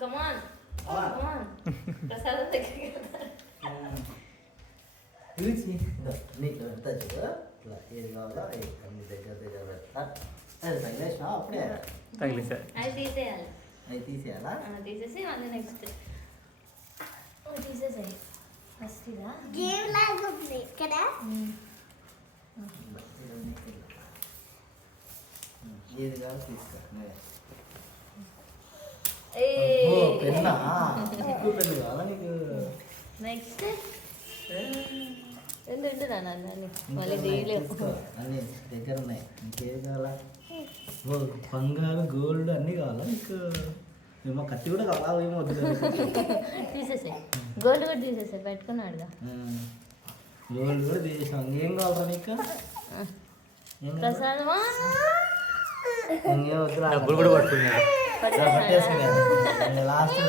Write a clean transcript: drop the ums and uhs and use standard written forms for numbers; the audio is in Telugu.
కమాన్ కమాన్ ప్రసాదం దగ్గరికి పిలిచి నీకు పెడతా చూడు ఇట్లా ఏది కావాలో అన్ని దగ్గర దగ్గర పెడతా అది తగిలేసినా అప్పుడే తగిలిసా అది తీసేయాలి అవి తీసేయాలా తీసేసి మళ్ళీ నెక్స్ట్ తీసేసాయి ఫస్ట్ ఇదా గేమ్ లాగా ఉంది కదా. ఏది కావాలో తీసుకో నువ్వే. ఏ ఓ పెన్నా ఎక్కువ పెన్ను కావాలా నీకు నెక్స్ట్ ఎందుకు నాన్న మళ్ళీ ఇంకా తీయలేము తీసుకో. అన్ని దగ్గర ఉన్నాయి ఇంకేది కావాలా ఓ బంగారు గోల్డ్ అన్నీ కావాలా నీకు ఏమో కత్తి కూడా కావాలా ఏమో వద్దు తీసేసాయి గోల్డ్ కూడా తీసేసాయి పెట్టుకున్నాడుగా గోల్డ్ కూడా తీసేసాం ఇంకేం కావాలా నీకు ఏం కావాలా? ప్రసాదమా ఇంకేం వద్దురా డబ్బులు కూడా పట్టుకున్నాడు పట్టేసుకున్నాను లాస్ట్